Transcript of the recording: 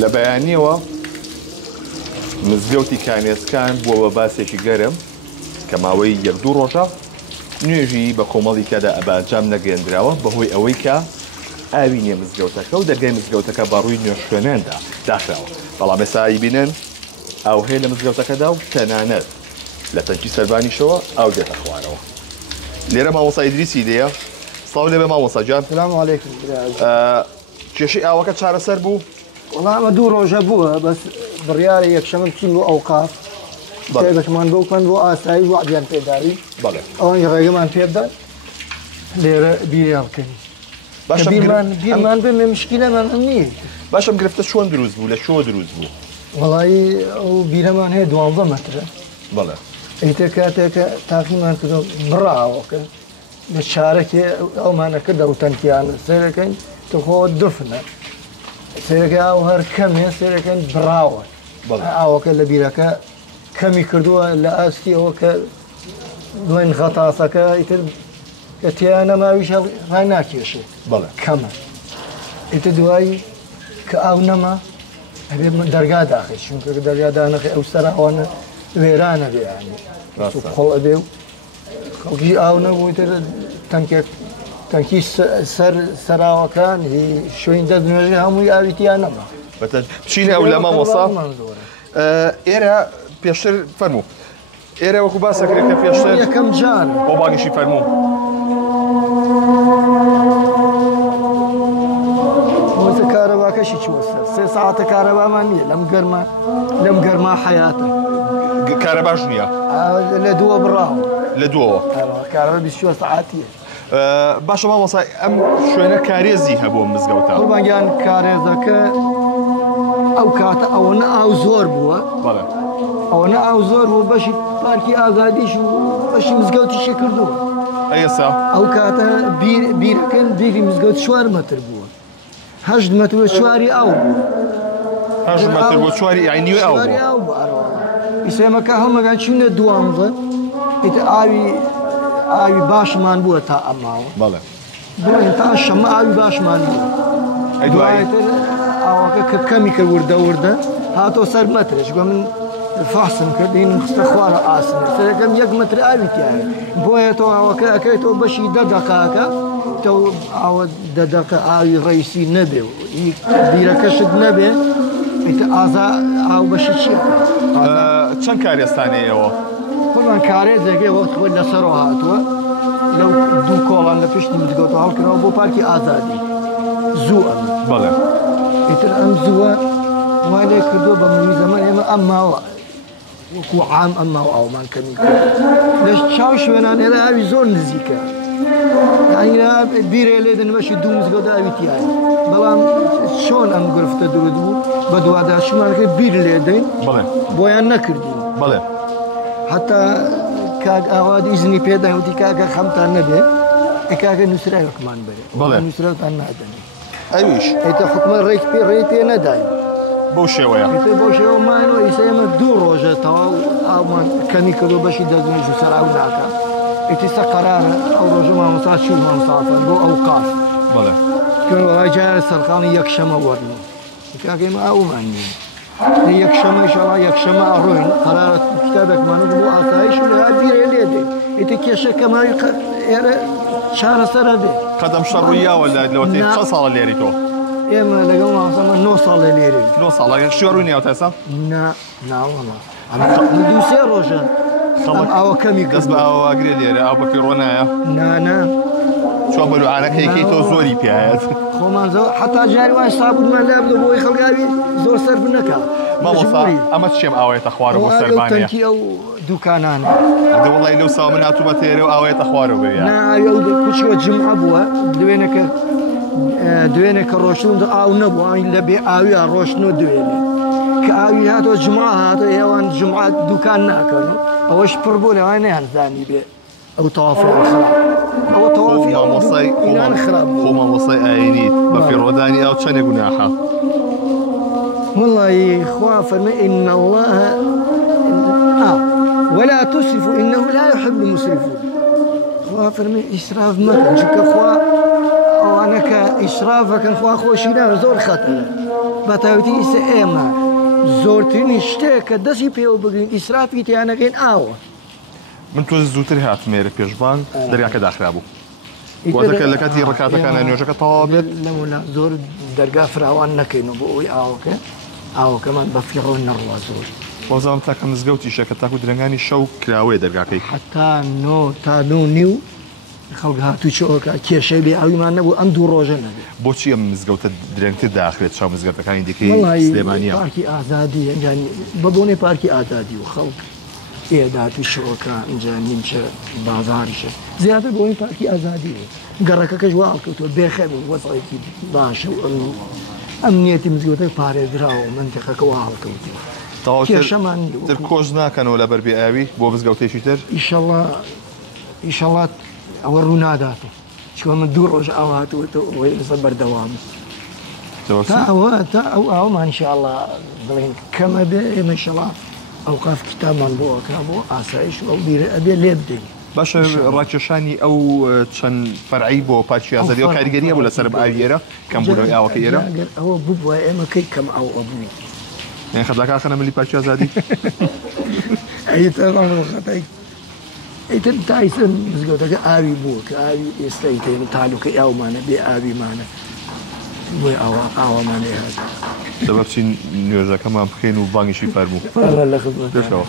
لە بەیانیەوە مزگەوتی کانێسکان بووە بە باسێکی گەرم کە ماوەی 1-2 ڕۆژە نوێژی بە کۆمەڵی کەدا ئەباجام نەگەێنراوە بەهۆی ئەوەی کە ئاوی نییە مزگەوتەکە و دەرگای مزگەوتەکە بە ڕووی نوێژ خوێنێندا داخراوە. بەڵام ئێستا بینن ئاو هەیە لە مزگەوتەکەدا و تەنانەت لە تەنکی سەربانیشەوە ئاو دێتە خوارەوە. لێرە مامۆستا ئیدریسی دەیە. سڵاو لێبێ مامۆستا جان. سلام عەلەیکم. کێشەی ئاوەکە چارەسەر بوو؟ وەڵام ئەمە 2 ڕۆژە بووە بەس بڕیارە یەکشەمە بچین بۆ ئەوقاف کتێبەکمان بۆ بکەن بۆ ئاسایی وعدیان پێداری ئەوەی ڕێگەمان پێ بدەن لێرە بیریان بکەین بیرمان بێ مشکلەمان نییە. باشم گرفتە چۆن دروست بوو لە شۆ دروست بوو؟ وەڵایی ئەو بیرەمان هەیە 12 مەترە. بەڵێ ئیتر کاتێکە تاقیمان کردەوە بڕاوەکە لە شارەکێ ئەومانە کردە و تەنکیانە سێرەکەین تۆخۆ دفنە سێرەکە ئاو هەر کەمێ سێرەکەین بڕاوە ئاوەکە لە بیرەکە کەمی کردووە لە ئاستی ئەوە کە بڵێن غەتاسەکە ئیتر کە تیان نەماویش ڕای ناکێشێت کەمە ئیتر دوایی کە ئاو نەما ئەبێ دەرگا داخێت چونکە دەرگا دانەخێ ئەو سەراوانە وێرانە بێیانی خۆڵ ئەبێ و خەڵکی ئاو نەبوو تر تەنکی سەراوەکان شوێن دەستنوێژی هەمووی ئاویتیان نەما بچینە ئەو لە مامۆستا ئێرە پێشتر فەرموو ئێرە وەکو باسەکرێت کە پێشتر یەکەم جار بۆ باگیشی فەرموو کارەباکەشی چوە سەر 3 ساعتە کارەبامان نییە لەم گەرما حەیاتە کارەباش نییە لە دووە بڕاوە لە دووەوە کارەبا 24 ساعتیە. باشە مامۆستا ئەم شوێنە کارێزی هەبوو مزگەوتە قوربانگیان کارێزەکە ئەو کاتە ئەوەنە ئاو زۆر بووە ئەوەنە ئاو زۆر بوو بەشی پارکی ئازادیش و بەشی مزگەوتیشە کردووە ئێستا ئەو کاتە بیرەکەن بیری مزگەوت 4 مەتر بووە 8 مەتر بە 4 ئاو بوو 8 مەتر بۆ 4 یعنی ئاو بوو ئیسێمەکە هەمەکان چینە 12 ئیتر ئاوی باشمان بووە تا ئەماوە بڵێن تا شەمە ئاوی باشمان بوو دوایتر ئاوەکە کە کەمی کرد وردە هاتۆ سەر مەترش گوە من فاسم کرد هینم خستە خوارە ئاسنە سەرەکەم 1 مەتر ئاوی تیایە بۆیە تۆ ئاوەکە ئەەکەیتەوە بەشی 10 دقەکە تۆ ئاوە 10 دقە ئاوی ڕیسی نەبێ و بیرەکەشت نەبێ ئیتر ئازا ئاو بەشی چیە چەند کارێستانەیەوە؟ خۆمان کارێزێکێ وەخت لەسەرەوە هاتووە لەو 2 کۆڵان لە پشتی مزگەوتە هەڵکردەوە بۆ پارکی ئازادی زوو ئەمە بەڵێ ئیتر ئەم زووە وای لێ کردووە بە مروی زەمان ئێمە ئەم ماوە وەکو عام ئەم ماوە ئاومان کەمی کرد لە چاو شوێنان ئێرە ئاوی زۆر نزیکە بیرێ لێدن بەشی 2 مزگەوتە ئاوی تیایە بەڵام چۆن ئەم گرفتە دروست بوو بە دوواداشمانەکە بیر لێدەین بۆیان نەکردین حتا کاک ئاوادی ئیزنی پێداین وتی کاکە خەمتان نەبێ کاکە نووسراوەکمان بەرێ نووسراوتان نادەنێ ئەویش ئیتە حکومە ڕێی پێ نەداین بەو شێوەیە بۆ شێوەمانەوە ئیسا ئێمە 2 ڕۆژە تەواو ئاومان کەمی کردو بەشی دەستنوێژ و سەر ئاو ناکە ئیتیستا قەرارە ئەو ڕۆژە مامۆستا چوو مامۆستافەر بۆ ئەوقاف وڵای جارە سەرخاڵی یەکشەمە وەرنەوە کاکە ئێمە ئاومان نییە یەکشەمە ئینشاڵڵا یەکشەمە ئەڕۆین قەرارە کتابێکمان بۆ ئاسایش و لە بیرێ لێدەین ئیتر کێشەکە ماوی ئێرە چارەسەرە بێ قەدەم شەڕ ڕوویاوە لەوەتێ چەند ساڵە لێری تۆ؟ ئێمە لەگەڵ مامۆستامە 9 ساڵ لە لێرە 9 ساڵ شوێ ڕوونیاوە تا ئێستا؟ ناوەڵا ئەمە 2-3 ڕۆژە ئەوە کەمی دەست بە ئاواگرێ لێرە ئاو بە پێڕۆ نایە؟ نا چۆن بەلوعانەکەیەکەی تۆ زۆری پێایەت خۆمان حتا جاری وای سابوودمان لا بدە بۆی خەڵگاوی زۆر سەر بنەکە مامۆستا ئەمە چێم ئاوێتە خوارە بۆ سەربانەیە تەنکی ئەو دوکانانە وڵی لەو ساو من هاتوومە تێرە و ئاوێتە خوارەوە بێ ئەو کوچوە جمعە بووە دوێنێکە ڕۆشتون ئاو نەبوو لە بێ ئاویان ڕۆشتنەوە دوێنێ کە ئاوی هاتۆ جمعە هاتۆ ئێوان جمعە دوکان ناکەن ئەوەش پڕ بوو لەوان نەیانزانی بێ ئەو تەوافی خراپ ئەوە تەوافی خراپ خۆ مامۆستای ئاینیت بە فێڕۆدانی ئەو چەندێک گوناحە والله خوا فرمى إن الله ولا تسرفوا إنه لا يحب المسرفين خوا فرمى إسراف مكان شك خوا أو أنا كإسرافك خوا خوشينا زور خطر بەتاوەتی ئیسە ئێمە زۆرترینی شتێک کە دەستی پێوە بگرین ئیسرافی تیانەکەین ئاوە. من تۆ زووتر هاتمێرە پێشبان دەرگاکە داخرا بوو. واتەکە لە کاتی ڕکاتەکانە نوێژەکە تەواو بێت نمونە زۆر دەرگا فراوان نەکەین و بۆ ئەوی ئاوەکەمان بە فیڕۆ نەڕوا زۆر. وەزانم تاکە مزگەوتی شەکە تاکو درنگانی شەو کراوەیە دەرگاکەی. حتا 9 تا 9:30 خەڵک هاتوچەوەکە کێشەی لێ ئاویمان نەبوو ئەم دوو ڕۆژە نەبێت. بۆچی ئەم مزگەوتە درێنگتر داخرێت چاو مزگەوتەکانی دیکەی سلێمانیە؟ پارکی ئازادی ئەنجانی بە بۆنەی پارکی ئازادی و خەڵک ئێداتوچەوەکە ئەنجا نیمچە بازاریشە زیاتر بۆنی پارکی ئازادی گەڕەکەکەش واڵکەوتوە بێخێ بوو وەسڵێکی باشە و ئەمنیەتی مزگەوتەکە پارێدراوە منتەقەکە واڵکەوتوە. کێشەمان تر کۆژ ناکەنەوە لە بەربێ ئاوی بۆ مزگەوتێکی تر؟ ئیشەڵڵا ئەوە ڕوو ناداتێ چوە من دوو ڕۆژ ئاو هاتووەتەوە ئەوەی لەسەر بەردەوام تا ئەو ئاومان ئینشاءڵڵا بڵێن کەمە بێ ئێمە ئینشاءڵڵا ئەوقاف کتابمان بۆ ئەکا بۆ ئاسایش ئەو بیرە ئەبێ لێ بدەین. باشە ڕاکێشانی ئەو چەند فەرعی بۆ پارکی ئازادی و کاریگەریە بوو لەسەر ئاوی ئێرە کەمبوونەوەی ئاوەکە ئێرە؟ ئەگەر ئەوە ببووە ئێمە کەی کەم ئاو ئەبووی یان خەبلاکە خەنە ملی پارکی ئازادی؟ ئەیتر تایسن مزگەوتەکە ئاوی بووە کە ئاوی ئێستا ئیتر تالوکە ئاومانە بێ ئاویمانە بۆی ئاوامان لێ هات. دەبا بچین نوێژەکەمان بخێن و بانگیشی فەرموو. لە خزمەتەوە.